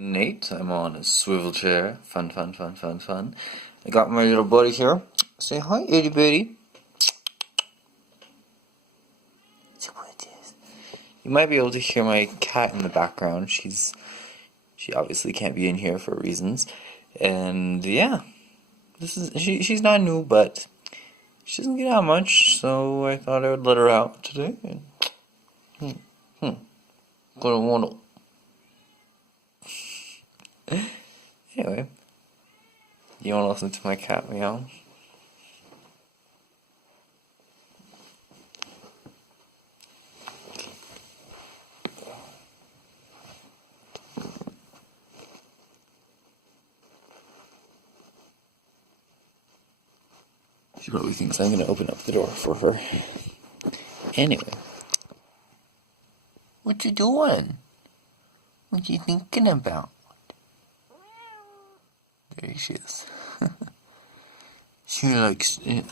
Nate, I'm on a swivel chair. Fun, fun, fun, fun, fun. I got my little buddy here. Say hi, itty bitty. See what it is. You might be able to hear my cat in the background. She obviously can't be in here for reasons. And yeah, she's not new, but she doesn't get out much, so I thought I would let her out today. And, Gonna wanna. Anyway, you wanna listen to my cat meow? She probably thinks I'm gonna open up the door for her. Anyway. What you doing? What you thinking about? There she is. She likes it.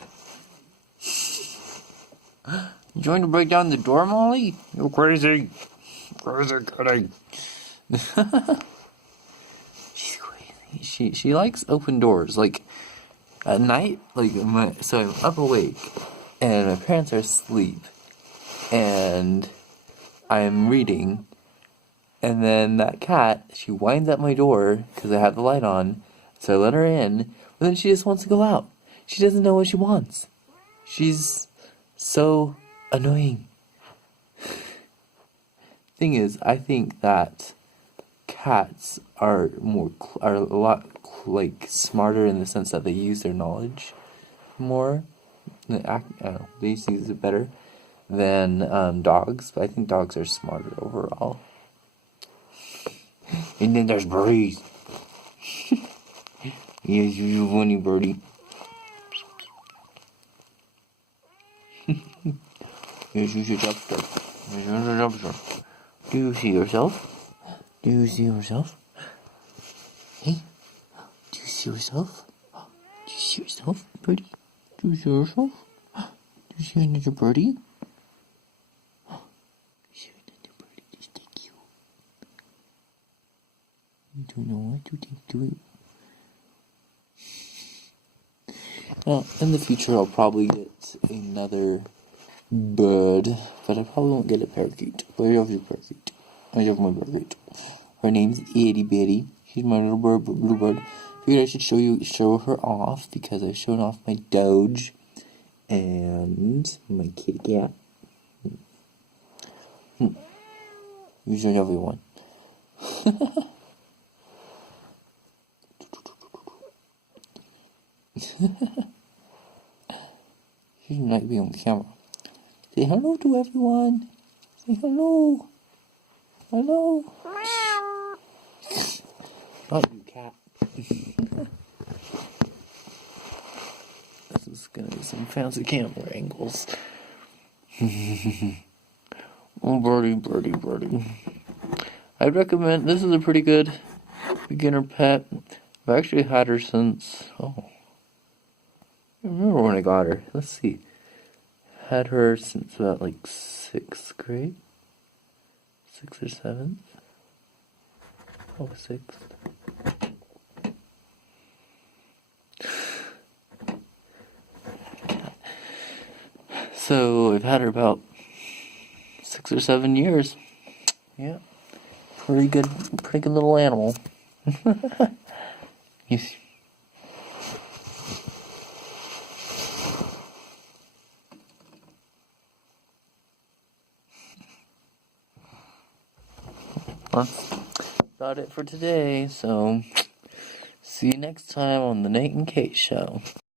You trying to break down the door, Molly? You're crazy. Crazy kitty. She's crazy. She likes open doors. Like, at night, so I'm up awake, and my parents are asleep, and I'm reading, and then that cat, she winds at my door, because I have the light on, so I let her in, but then she just wants to go out. She doesn't know what she wants. She's so annoying. Thing is, I think that cats are a lot smarter in the sense that they use their knowledge more. I don't know, they use it better than dogs, but I think dogs are smarter overall. And then there's birdies. Yes, you funny birdie. Here's your dumpster. Here's your dumpster. Do you see yourself? Do you see yourself? Hey? Do you see yourself? Do you see yourself, birdie? Do you see yourself? Do you see another birdie? Do you see another birdie? Just thank you. You don't know what to think to it. Well, in the future I'll probably get another bird, but I probably won't get a parakeet. But I have a parakeet. I have my parakeet. Her name's Itty Bitty. She's my little bird. Figured I should show her off because I showed off my Doge and my kitty cat. You showed everyone. She should not be on the camera. Say hello to everyone. Say hello. Hello. Not you, cat. This is gonna be some fancy camera angles. Oh, birdie. I'd recommend, this is a pretty good beginner pet. I've actually had her since, I remember when I got her. Let's see. Had her since about 6th grade? 6th or 7th? Oh, 6th. So I've had her about 6 or 7 years. Yeah. Pretty good little animal. Yes. That's about it for today, so see you next time on the Nate and Kate show.